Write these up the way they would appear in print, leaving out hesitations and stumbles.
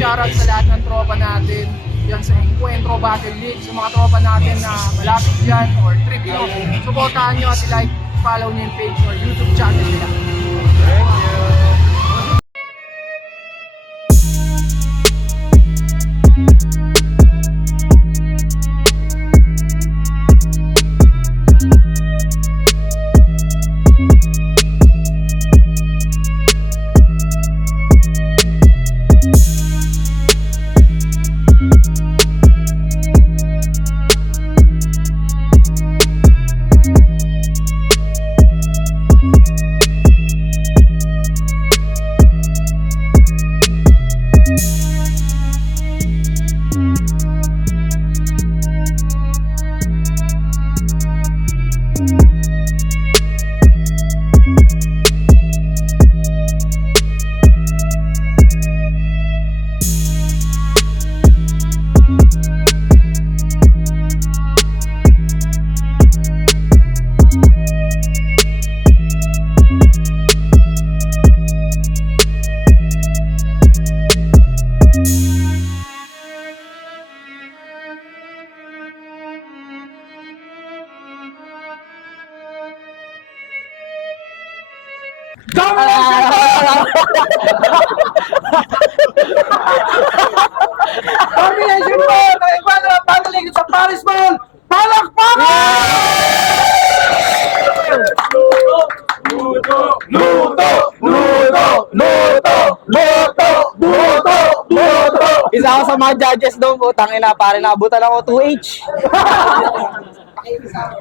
shoutout sa lahat ng tropa natin yan sa Encuentro Battle League, sa mga tropa natin na malapit dyan or trip nyo. Supportahan nyo at like, follow nyo yung page or YouTube channel nila. Thank you. Combination po ng Encuentro Battle League sa Paris Mall! Palakpakan! Luto! Luto! Luto! Luto! Luto! Luto! Luto! Isa ako sa mga judges doon po, tangina, pare naabutan ako 2H.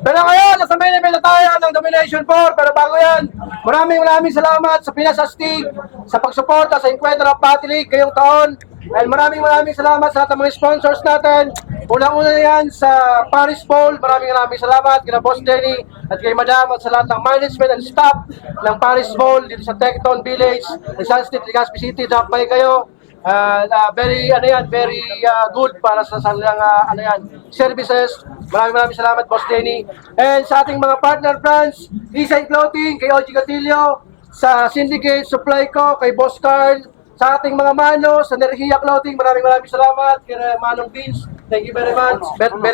Pero ngayon, nasa main event na tayo ng Domination 4. Pero bago yan, maraming salamat sa Pinas Astig sa pagsuporta sa Encuentro Battle League ngayong taon. And maraming salamat sa lahat ng mga sponsors natin. Unang-una na yan sa Paris Bowl. Maraming salamat kina Boss Denny at kay Madam at sa lahat ng management and staff ng Paris Bowl dito sa Tecton Village, Rizal Street, Legazpi City. Dapat kayo. Very good para sa services. Maraming salamat, Boss Denny. And sa ating mga partner brands, Isay Clothing, kay OG Gatillo, sa Syndicate Supply ko, kay Boss Carl, sa ating mga mano, sa Nerhia Clothing, maraming salamat, kay Manong Vince, thank you very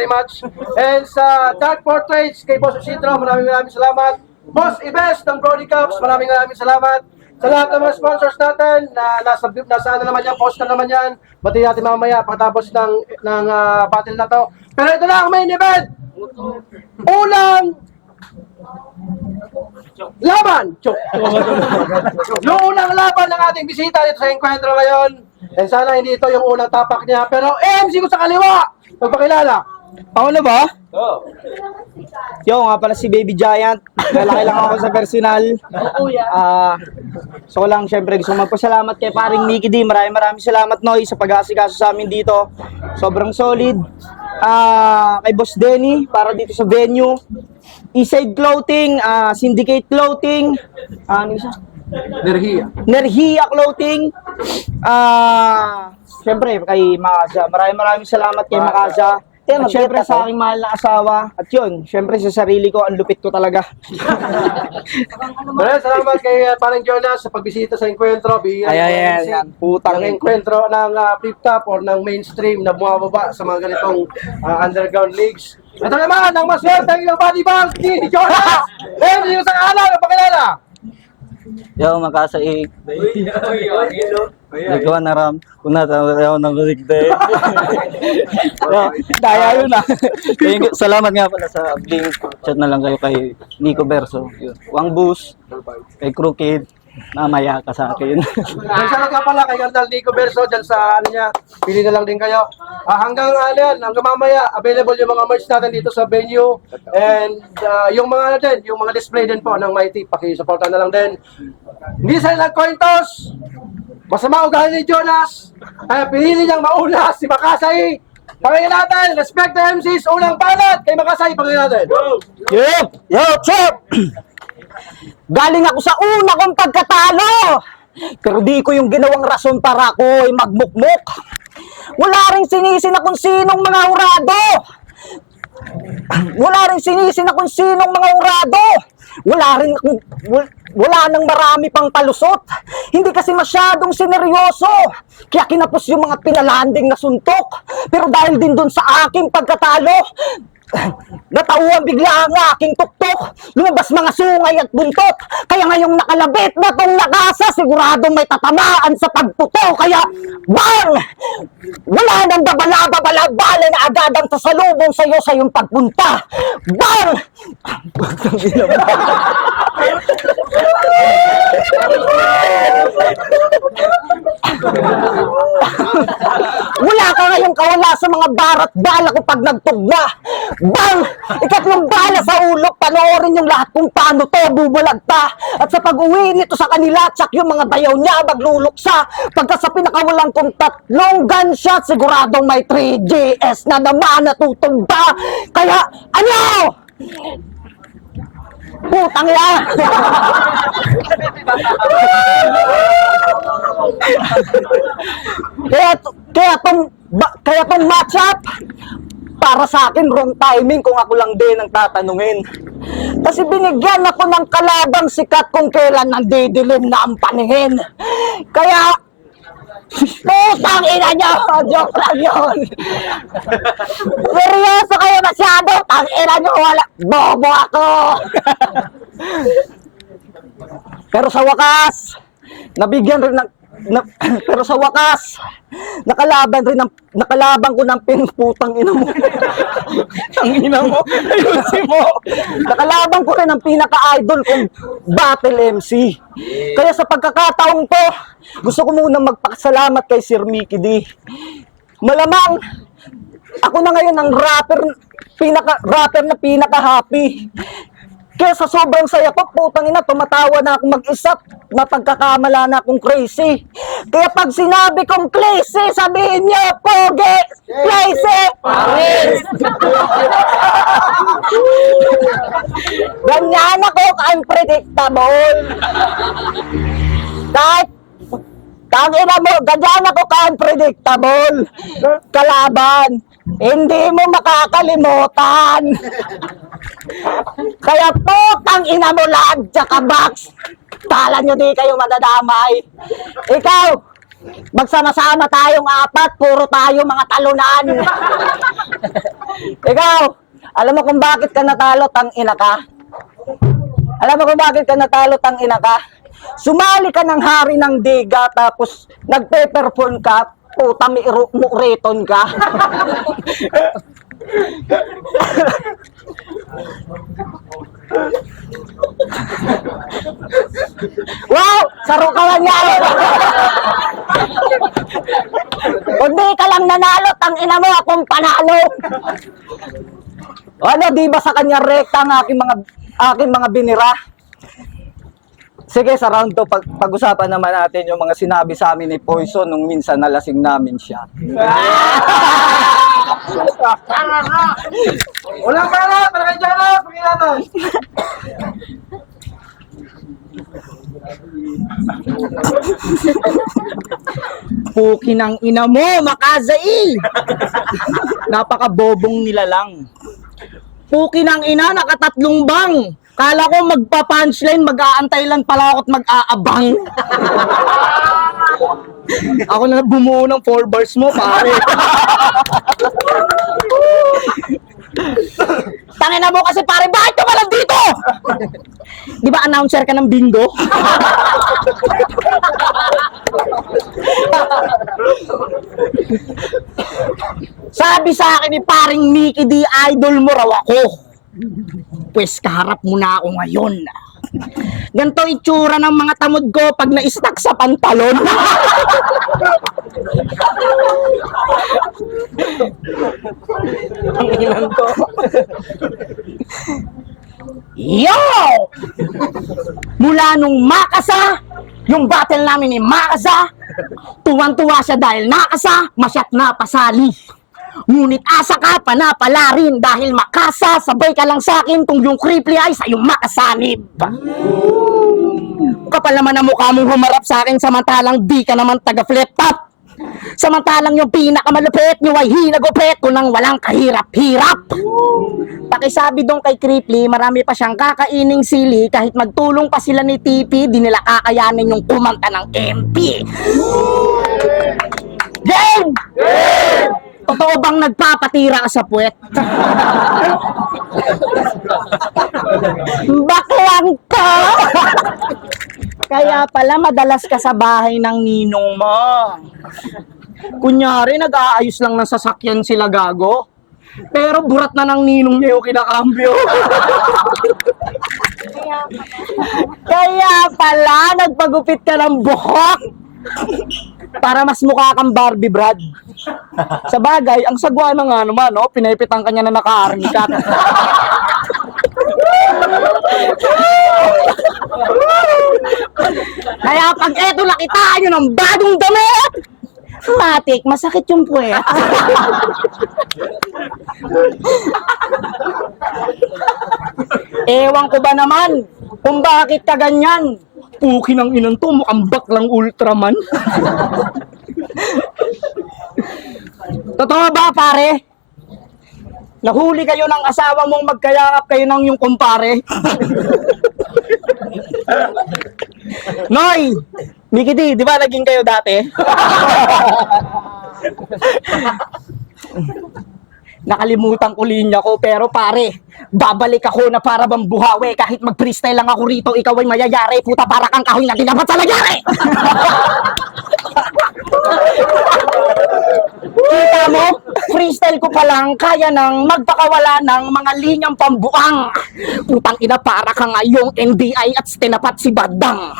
much. And sa Dark Portraits, kay Boss Isidro, maraming salamat. Boss Ibes ng Brody Cups, maraming salamat. Sa lahat ng mga sponsors natin, nasa ano naman yan, post na naman yan. Bati natin mamaya pagkatapos ng battle na to. Pero ito na ang main event! Unang laban! Yung unang laban ng ating bisita dito sa Encuentro ngayon. And sana hindi ito yung unang tapak niya. Pero AMC ko sa kaliwa! Magpakilala. Ako na ba? Yo, nga pala si Baby Giant. Malaki lang ako sa personal. So lang, syempre gusto magpasalamat kay paring Mickey D. Maraming salamat, Noy, sa pag-aasikaso sa amin dito. Sobrang solid. Kay Boss Denny, para dito sa venue. Eastside Clothing, Syndicate Clothing. Ano isa? Nerhia Clothing. Syempre kay Makaza. Maraming salamat kay Makaza. At syempre sa aking mahal na asawa. At yun, syempre sa sarili ko, ang lupit ko talaga. Maraming salamat kay parang Jonas sa pagbisita sa Encuentro. Ayan. Putang ng Encuentro ng flip top or ng mainstream na bumababa sa mga ganitong underground leagues. Ito naman, ang maswerte ng body bag ni Jonas! Hindi yung sa kanan, napakilala! Yo, Makasaig. Ikaw na ram. Kuna tayo ng kusikte. Daya yun ah. Salamat nga pala sa link. Chat na lang kayo kay Nico Verso. Wang Bus. Kay Crooked. Namaya ka sa akin. Salamat nga pala kay Gardal Nico Verso dyan sa ano niya. Pili na lang din kayo. Hanggang mamaya, available yung mga merch natin dito sa venue. And yung mga yung mga display din po ng Mighty. Pakisuportan na lang din. Hindi sila nag-coin toss. Masama ugali ni Jonas. Kaya pinili niyang mauna si Makasay. Pangingin natin, respect the MCs, unang banat kay Makasay, pangingin natin. Yo, chop! Galing ako sa una kong pagkatalo. Pero di ko yung ginawang rason para ako ay magmukmuk. Wala ring sinisi na kung sinong mga urado. Wala ring sinisi na kung sinong mga urado. wala nang marami pang palusot. Hindi kasi masyadong sineryoso. Kaya kinapos yung mga pinalanding na suntok. Pero dahil din dun sa aking pagkatalo, natauhan bigla ang aking tuktok. Lumabas mga sungay at buntot. Kaya ngayong nakalabit na tong nakasa, siguradong may tatamaan sa pagputo. Kaya, bang! Wala nang babala-babala-bala na agad ang sasalubong sa'yo sa iyong pagpunta. Bang! Wala ka ngayong kawala sa mga barat bala ko pag nagtugma. Bang! Ikatlong bala sa ulo, panoorin yung lahat kung paano to bubulag pa. At sa pag-uwi nito sa kanila, tsak yung mga bayaw niya magluluksa. Pagka sa pinakawalan kong 3 gunshot, siguradong may 3GS na naman natutumba. Kaya, ano? Putang yan! kaya tong matchup, para sa akin, wrong timing kung ako lang din ang tatanungin. Kasi binigyan ako ng kalabang sikat kung kailan nandidilim na ang paningin. Kaya, putang ina nyo! Joke lang yun! Seryoso kayo masyado! Tang ina nyo! Wala! Bobo ako! Pero sa wakas, nabigyan rin ng... pero sa wakas, nakalaban ko ng putang ina mo. Ang ina mo, ayusin mo. Nakalaban ko rin ang pinaka-idol kong battle MC. Kaya sa pagkakataong to, gusto ko muna magpakasalamat kay Sir Mickey D. Malamang, ako na ngayon ang rapper na pinaka-happy. Kaya sa sobrang saya ko, putang ina, tumatawa na akong mag-isa, mapagkakamala na akong crazy. Kaya pag sinabi kong crazy, sabihin niyo, pogi, crazy, Paris! Ganyan ako, unpredictable. Kahit, tangina mo, ganyan ako ka-unpredictable. Kalaban, hindi mo makakalimutan. Kaya putang ina mo lahat, Jackabox. Kala nyo di kayo madadamay. Ikaw, magsama-sama tayong 4, puro tayo mga talunan. Ikaw, alam mo kung bakit ka natalo, tang ina ka? Alam mo kung bakit ka natalo, tang ina ka? Sumali ka ng hari ng diga, tapos nagpe-perform ka, puta mukreton ka. Wow! Saro ka lang yan! Kung di ka lang nanalo, tangina mo akong panalo! Ano, di ba sa kanya rekta ang aking mga binira? Sige, sa round 2, pag-usapan naman natin yung mga sinabi sa amin ni Poison nung minsan nalasing namin siya. Walang pala! Para kay Jana! Pagkinatas! Puki ng ina mo, Makazai! Napakabobong nila lang. Puki ng ina, nakatatlong bang. Kala ko magpa-punchline, mag-aantay lang pala ako at mag-aabang. Ako na bumuo ng 4 bars mo, pare. Tangina mo kasi pare, bakit ka malang dito? Di ba announcer ka ng bingo? Sabi sa akin ni paring Mickey D, idol mo raw ako. Pwes kaharap mo na ako ngayon. Ganito itsura ng mga tamod ko pag na-stuck sa pantalon. Ang ilan ko. Yo! Mula nung makasa, yung battle namin ni Makasa, tuwang-tuwa siya dahil nakasa, masyat na pasali. Ngunit asa ka, panapala rin dahil makasa, sabay ka lang sa akin kung yung creepy ay sa'yo makasanib. Kapal naman ang mukha mong humarap sa akin samantalang di ka naman taga-flip top. Samantalang yung pinakamalupit nyo ay hinagupit ko nang walang kahirap-hirap. Pakisabi dong kay Kripley, marami pa siyang kakaining sili kahit magtulong pa sila ni TP, di nila kakayanin yung kumanta ng MP. Game! Totoo bang nagpapatira ka sa puwet? Baklang ka! Kaya pala madalas ka sa bahay ng ninong mo. Kunyari, nag-aayos lang ng sasakyan sila gago. Pero burat na ng ninong niya yung kinakambyo. Kaya pala, nagpagupit ka ng buhok. Para mas mukha kang Barbie, Brad. Sa bagay, ang sagwa na nga naman, no? Pinaipitan ka niya na naka-army cat. Kaya pag eto nakitaan nyo ng bagong damit, matik, masakit yung puwet. Ewan ko ba naman kung bakit ka ganyan. Puki ng inan to, mukhang baklang Ultraman. Totoo ba, pare? Nahuli kayo ng asawa mong magkayakap kayo ng yung kumpare? Noy! Mikiti, di ba naging kayo dati? Nakalimutan ko linya ko, pero pare, babalik ako na para bang buhawi. Kahit mag-freestyle lang ako rito, ikaw ay mayayari. Puta, para kang kahoy na dinapat sa nagyari! Kita mo, freestyle ko pa lang, kaya nang magpakawala ng mga linyang pambuang. Putang ina, para ka ngayong NBI at tinapat si Badang.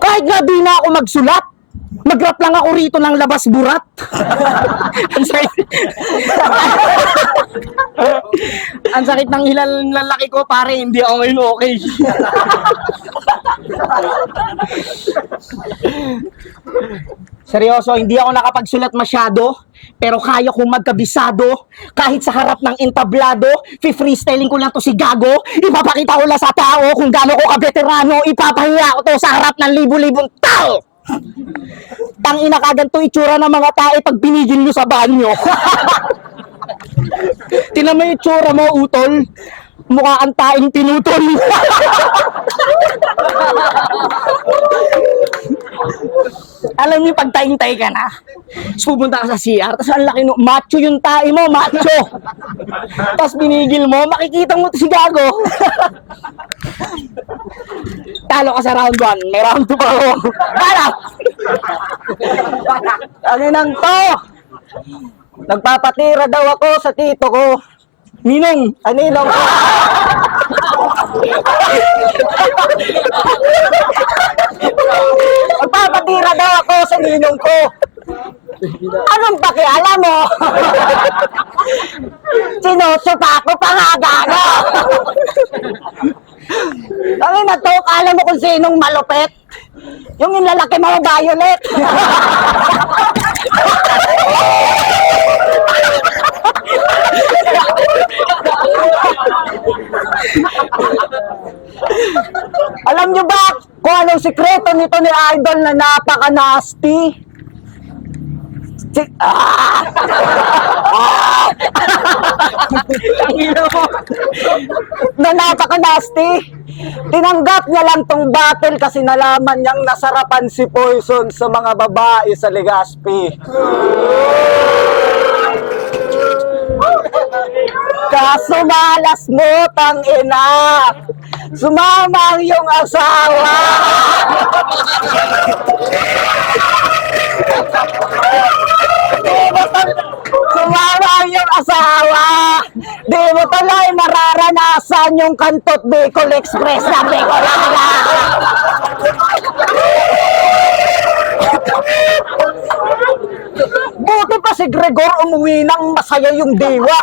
Kahit nga di na ako magsulat, mag-rap lang ako rito ng labas burat. Ang sakit. Ang sakit ng hilal ng lalaki ko, pare, hindi ako ngayon okay. Seryoso, hindi ako nakapagsulat masyado, pero kaya kong magkabisado. Kahit sa harap ng entablado, freestyling ko lang to si Gago. Ipapakita ko lang sa tao kung gaano ko ka-veterano. Ipapahiya ko to sa harap ng libu-libong tao. Tangina, kaganto itsura ng mga tae pag binigil nyo sa banyo. Tinan mo yung itsura mo, utol. Mukha kang taing pinutol. Alam niyo, pag taing-tay ka na, tapos pupunta ka sa CR, tapos ang laki no, macho yung tae mo, macho. Tapos binigil mo, makikita mo si Gago. Talo ka sa round 1, may round 2 pa ako. Talo! Ano nang to? Nagpapatira daw ako sa tito ko. Ninong, aninong ko. Magpapatira daw ako sa ninong ko. Anong pakialam mo? Sinusupa ko pa nga, Gago. Ang ina to, alam mo kung sinong malupit? Yung inlalaki mo, Violet. Alam nyo ba kung anong sikreto nito ni Idol na napaka-nasty? Na napaka-nasty. Tinanggap niya lang tong battle kasi nalaman niyang nasarapan si Poison sa mga babae sa Legazpi. Kaso malas mo, tangina. Sumama ang iyong asawa. Sumama ang iyong asawa. Di mo tuloy mararanasan yung Kantot Bicol Express na Bicolana. Buti pa si Gregor umuwi ng masaya yung diwa.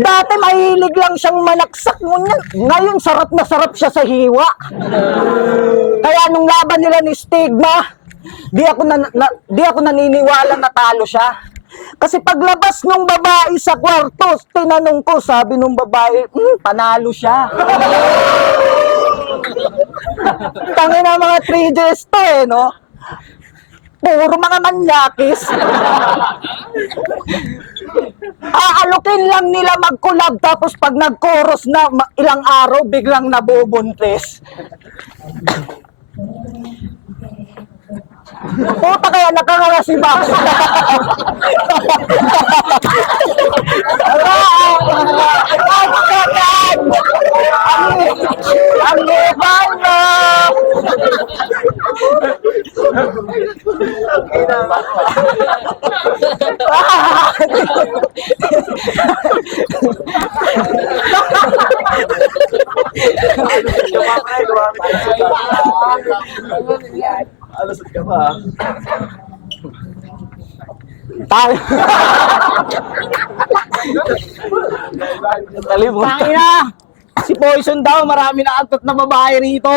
Dati mahilig lang siyang manaksak mo niyan. Ngayon sarap na sarap siya sa hiwa. Kaya nung laban nila ni Stigma, di ako naniniwala na talo siya. Kasi paglabas ng babae sa kwarto, tinanong ko, sabi nung babae, panalo siya. Tangina mga 3 days to no? Puro mga manyakis. Aalukin lang nila mag-collab tapos pag nag-chorus na ilang araw, biglang nabubuntis. Puta kaya nakanganga si Max. Ang ibang na. Alasot ka pa. Tayo. Tangina! Si Poison daw, marami na antot na babae rito.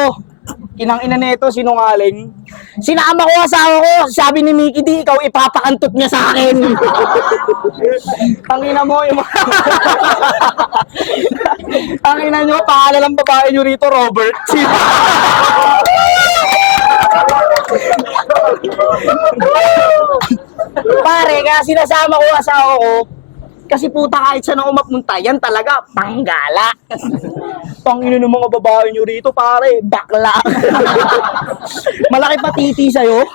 Inang ina nito, sinungaling. Sinama ko asawa ko, sabi ni Mickey D, ikaw ipapakantot niya sa akin. Tangina mo, yung Tangina nyo, pangalan ng babae nyo rito, Robert. Pare, kaya sinasama ko asawa ko, kasi puta kahit saan ako mapunta, yan talaga, panggala. Pangino ng mga babae nyo rito, pare, bakla. Malaki pa titi sa'yo.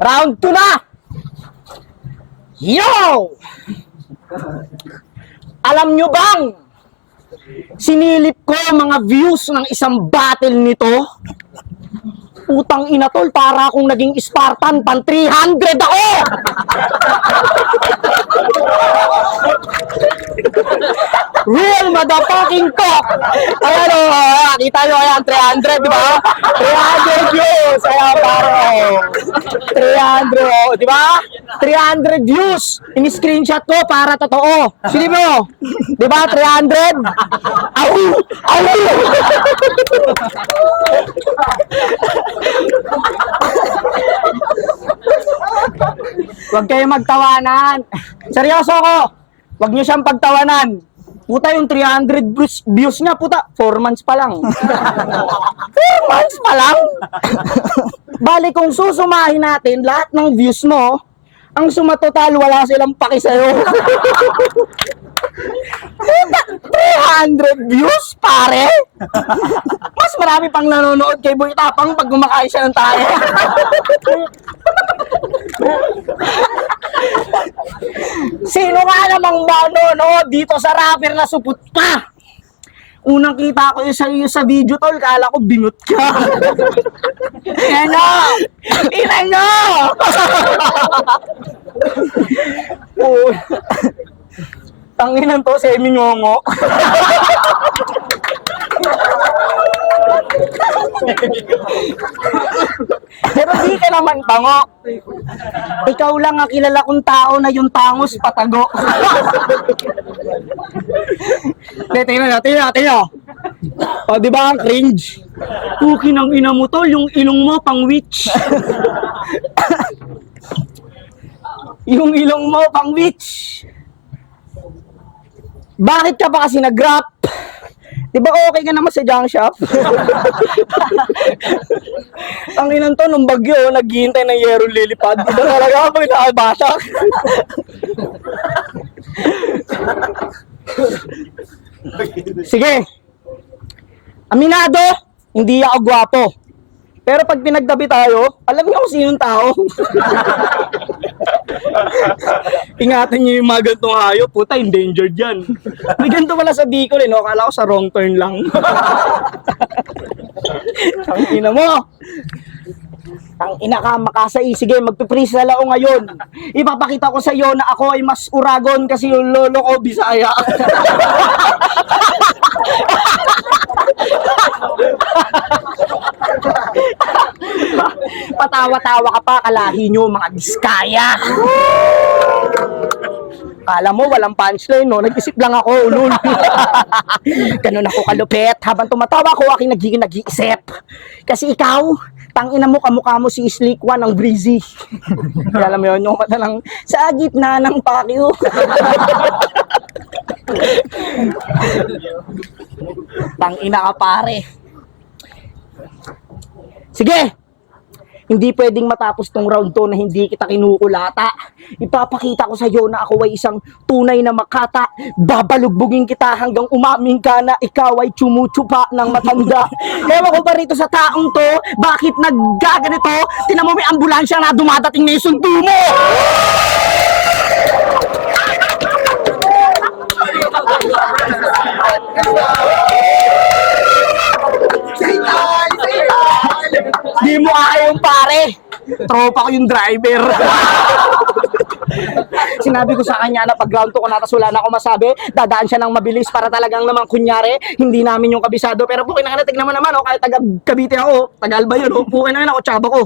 Round 2 na! Yo! Alam nyo bang, sinilip ko mga views ng isang battle nito? Putang ina tol, para akong naging Spartan, pan 300 ako! Real motherfucking talk! Ayan o, kita nyo ayan, 300, di ba? 300 views! Ayan, pare. 300, oh, di ba? 300 views! Ini-screenshot ko para totoo. Sino mo? Di ba, 300? Au! Au! Huwag kayo magtawanan. Seryoso ko. Huwag niyo siyang pagtawanan. Puta yung 300 views niya, puta. 4 months pa lang. 4 months pa lang? Bali kung susumahin natin lahat ng views mo, ang sumatotal wala silang paki sa'yo. Puta, 300 views, pare? Mas marami pang nanonood kay Boy Tapang pag kumakain siya ng tayo. Sino nga namang manonood dito sa rapper na supot pa? Unang kita ko yung sa'yo sa video, tol, kala ko bingot ka. Yan o! Inan nyo! Tanginan to, semi-ngongo. Pero di ka naman tango. Ikaw lang ang kilala kong tao na yung tangos patago. Tingnan nyo. O, di ba ang cringe? Puki ng ina mo tol, yung ilong mo pang witch. Yung ilong mo pang witch. Bakit ka ba kasi nag-rap? Di ba okay ka naman sa junk shop? Ang inan to, nung bagyo, naghihintay ng yero lilipad. Di ba talaga ako nakabasak? Sige. Aminado, hindi ako gwapo. Pero pag pinagtabi tayo, alam niyo kung sinong tao. Ingatan niyo yung mga gantong hayop, puta, endangered yan. May ganito pala sa Bicol, no? Akala ko sa wrong turn lang. Ang ina mo. Ang ina ka, makasai. Sige, magpipreseal ako ngayon. Ipapakita ko sa iyo na ako ay mas uragon kasi yung lolo ko, Bisaya. Patawa-tawa ka pa, kalahi nyo, mga Biskaya. Kala mo, walang punchline, no? Nag-isip lang ako, ulul. Ganun ako kalupit. Habang tumatawa ko, aking nag-iisip. Kasi ikaw, tangina mo, kamukha mo si Slick One ng Breezy. Kaya alam mo yun, yung mata lang, sa gitna ng pakyo. Tangina ka, pare. Sige, Hindi pwedeng matapos tong round to na hindi kita kinukulata. Ipapakita ko sa iyo na ako ay isang tunay na makata. Babalugbugin kita hanggang umamin ka na ikaw ay tsumutsupa ng matanda. Ewan ko ba rito sa taong to, bakit naggaganito? Tinan mo may ambulansya na dumadating na yung sundo mo! Di mo kaya yung pare. Tropa ko yung driver. Sinabi ko sa kanya na pag ground to ko na tas wala na ako masabi, dadaan siya ng mabilis para talagang naman kunyari, hindi namin yung kabisado. Pero pukin na tignan mo naman, kahit taga Cavite ako, taga Alba yun, pukin na ako, tsaba ko.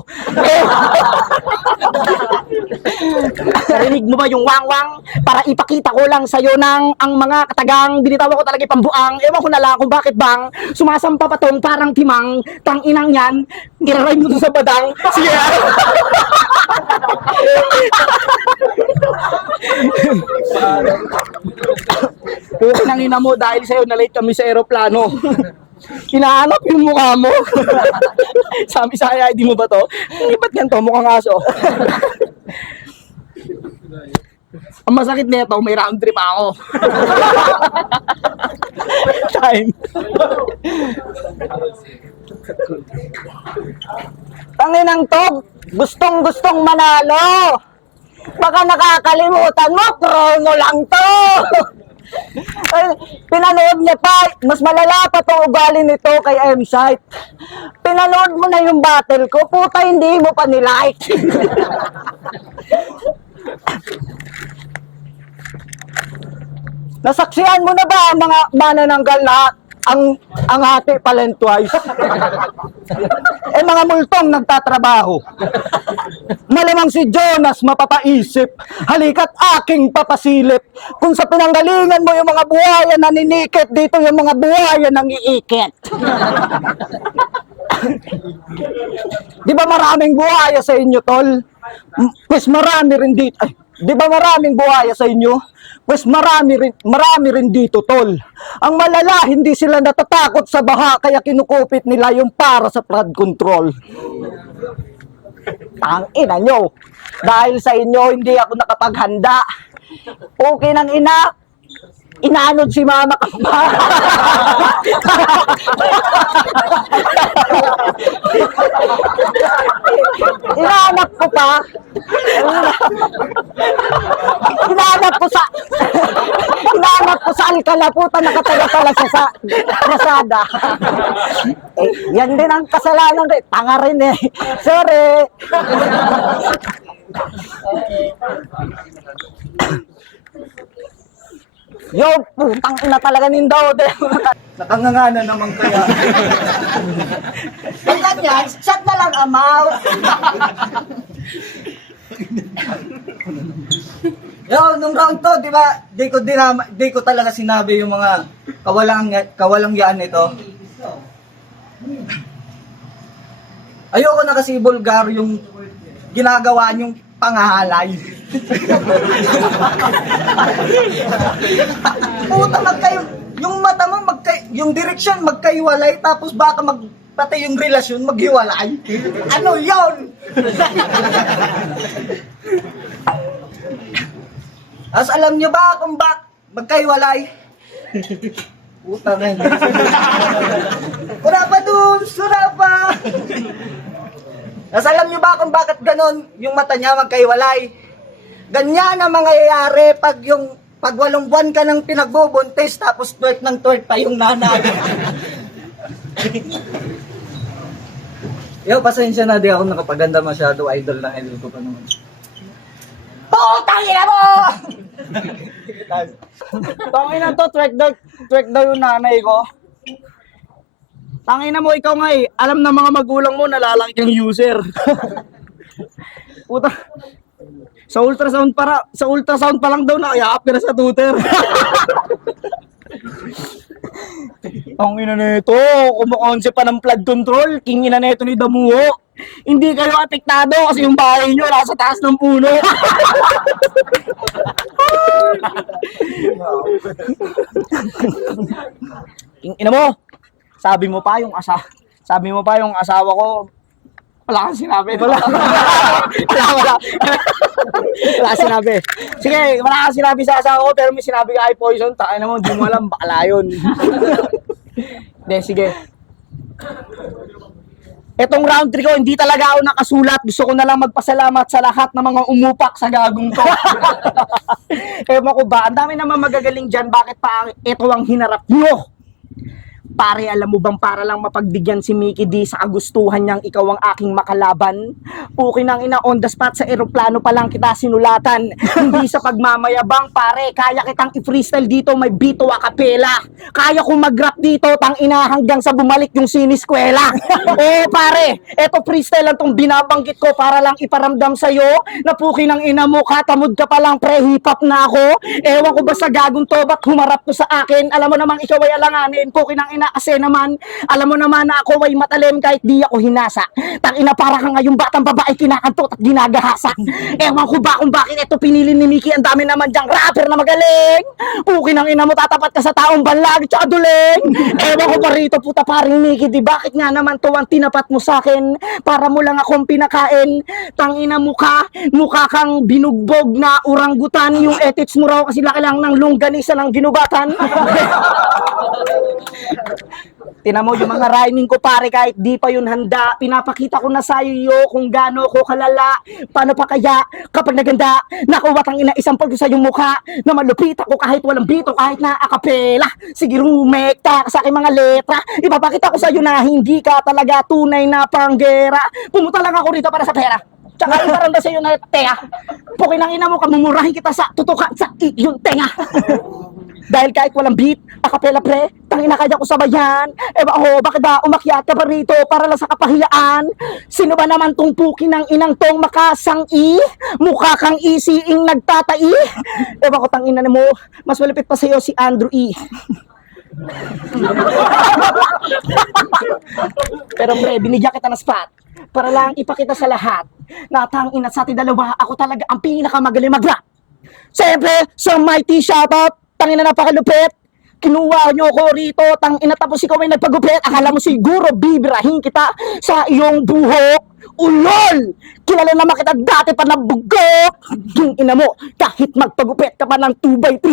Narinig mo ba yung wang-wang? Para ipakita ko lang sa'yo ng ang mga katagang binitawan ko talaga pambuang. Ewan ko na lang kung bakit bang sumasampa pa tong parang timang, tang inang yan, iraray mo to sa badang. Sige. Pukin ang ina mo dahil sa'yo na late kami sa aeroplano. Hinahanap yung mukha mo. Sabi sa kaya, di mo ba to? Hindi ba't ganito? Mukhang aso. Ang masakit nito, may round trip ako. Time. Tanginang to, gustong-gustong manalo. Baka nakakalimutan mo, promo lang to. Ay, pinanood niya pa, mas malala pa tong ugali nito kay M-Site. Pinanood mo na yung battle ko, puta hindi mo pa nilike. Nasaksihan mo na ba ang mga manananggal na ang hati pala twice? Mga multong nagtatrabaho. Malamang si Jonas mapapaisip, halika't aking papasilip. Kung sa pinanggalingan mo yung mga buhaya na ninikit, dito yung mga buhaya nang iikit. Di ba maraming buhaya sa inyo, tol? Pues marami rin dito. Ay, di ba maraming buhaya sa inyo? Pues marami rin dito, tol. Ang malala, hindi sila natatakot sa baha, kaya kinukupit nila yung para sa flood control. Tangina nyo. Dahil sa inyo, hindi ako nakapaghanda. Okay ng ina, inanod si mama kamba. Inanap ko pa. Inanap ko sa Alcala, puta, nakataga-tala siya sa Rasada. Yan din ang kasalanan rin. Tanga rin eh. Sorry. Yo, putang ina talaga ni Dode. Nakangangana naman kaya. Ang ganyan, shot na lang amount. Yo, nung round to, di ba, di ko talaga sinabi yung mga kawalangyaan nito. Ayoko na kasi vulgar yung ginagawa niyong pangahalay. Puta, yung mata mo, yung direksyon magkaiwalay, tapos baka pati yung relasyon maghiwalay. Ano yon? As alam nyo ba kung magkaiwalay? Puta na. Wala pa dun, sura pa. As alam nyo ba kung bakit ganon yung mata niya magkaiwalay? Ganyan ang mangyayari pag 8 buwan ka nang pinagbubuntis tapos twerk ng twerk pa yung nanay. Yo, pasensya na, di ako nakapaganda masyado. Idol ko pa naman. Putang ina mo! Tangina to, twerk daw yung nanay ko. Tangina mo, ikaw nga eh. Alam na mga magulang mo, nalalaki kang user. Puta. Sa ultrasound pa lang daw nakayakap ka na sa tutor. Ang ina nito, kumakonsep pa ng flood control, king ina nito ni Damuho. Hindi kayo apektado kasi yung bahay nyo nasa taas ng puno. King ina mo, sabi mo pa yung asawa ko, Wala kang sinabi. Wala. Wala. Wala sinabi. Sige, wala kang sinabi sa asawa ko, pero may sinabi ka ay poison. Tayo naman, di mo alam, bakla yun. Hindi, sige. Etong round 3 ko, hindi talaga ako nakasulat. Gusto ko na lang magpasalamat sa lahat ng mga umupak sa gagong to. Ewan ko ba, ang dami naman magagaling dyan. Bakit pa ito ang hinarap nyo? Pare, alam mo bang para lang mapagbigyan si Mickey D sa kagustuhan niyang ikaw ang aking makalaban? Pukin ang ina on the spot sa eroplano pa lang kita sinulatan. Hindi sa pagmamayabang, pare, kaya kitang i-freestyle dito, may bito a capella. Kaya kong mag-rap dito, tang ina hanggang sa bumalik yung siniskwela. Oo pare, eto freestyle lang tong binabanggit ko para lang iparamdam sa'yo na pukin ang ina mo, katamod ka pa lang pre, hip-hop na ako. Ewan ko ba sa gagong to, ba't humarap to sa akin? Alam mo namang ikaw ay alanganin, pukin ang ina kasi naman, alam mo naman na ako ay matalim kahit di ako hinasa. Tangina para ka ngayong batang babae kinakantot at ginagahasa. Ewan ko ba kung bakit ito pinili ni Mickey, ang dami naman diyang rapper na magaling. Pukin ang ina mo, tatapat ka sa taong balag, tsaka duling. Ewan ko pa rito puta paring Mickey, di bakit nga naman to ang tinapat mo sa akin? Para mo lang akong pinakain. Tangina mukha kang binugbog na uranggutan. Yung ethics mo raw kasi laki lang ng longganisa ng ginubatan. Tinan mo yung mga rhyming ko pare kahit di pa yun handa. Pinapakita ko na sa iyo kung gaano ko kalala. Paano pa kaya kapag naganda nakuwatang ina isampal ko sa iyong mukha na malupit ako kahit walang bito kahit na akapela. Sige rumekta ka sa aking mga letra. Ipapakita ko sa iyo na hindi ka talaga tunay na panggera. Pumunta lang ako rito para sa pera. Tsaka iparanda sa iyo na tenga. Pukin ang ina mo, kamumurahin kita sa tutukan sa iyong tenga. Dahil kahit walang beat, akapela pre, tangina kaya ko sabayan. Bakit ba umakyat ka pa rito para lang sa kapahiyan? Sino ba naman tong pukin ng inang tong makasang-i? Mukha kang isiing nagtatai. Ko tangina mo, mas malapit pa sa'yo si Andrew E. Pero pre, binigyan kita ng spot para lang ipakita sa lahat na tangina sa ating dalawa, ako talaga ang pinakamagaling mag-rap. Siyempre, sa mighty shoutout, tangina napakalupit. Kinuha nyo ko rito, tangina tapos ikaw ay nagpagupit. Akala mo siguro bibirahin kita sa iyong buhok. Ulol! Kilala naman kita dati pa na bugok. Yung ina mo, kahit magpagupit ka pa ng 2x3.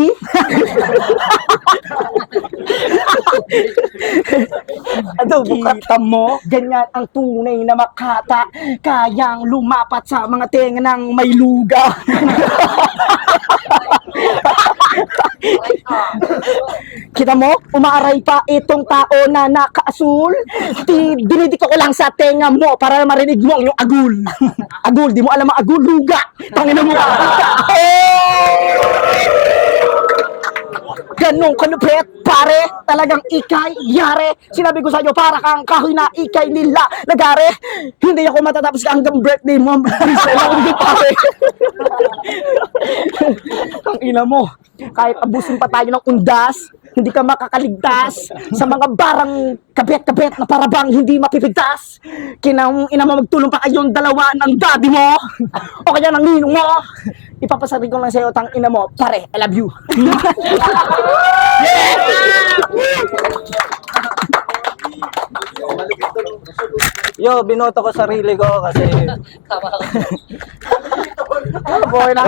Ano, kita mo? Ganyan ang tunay na makata. Kayang lumapat sa mga tenga ng may luga. Kita mo, umaaray pa itong tao na nakaasul. Dinidikto ko lang sa tenga mo para marinig mo ang yung agul. Agul, di mo alam ang agul, luga. Tangina mo. Ganong kalupit, pare, talagang ikay, yare. Sinabi ko sa inyo, para kang kahoy na ikay nila, nagare. Hindi ako matatapos hanggang birthday mo. Freestyle ako dito, pare. Ang ina mo, kahit abusin pa tayo ng undas, hindi ka makakaligtas sa mga barang kabet-kabet na parabang hindi mapipigtas. Kinang ina mo magtulong pa kayong dalawa ng daddy mo o kaya ng ninong mo. Ipapasabi ko lang sa'yo, tang ina mo, pare, I love you. Yo, binoto ko sarili ko kasi Boy na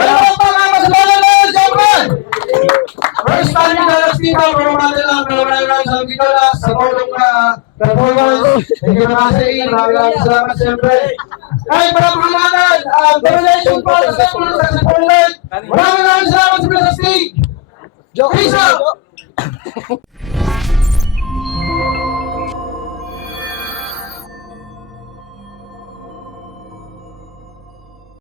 First time na lang dito, pero maraming sa dito na sa tulong na performance. Thank you na sa iyo. Maraming salamat siyempre. Ay, maraming donation po sa support. Maraming salamat sa Plastic. Peace out!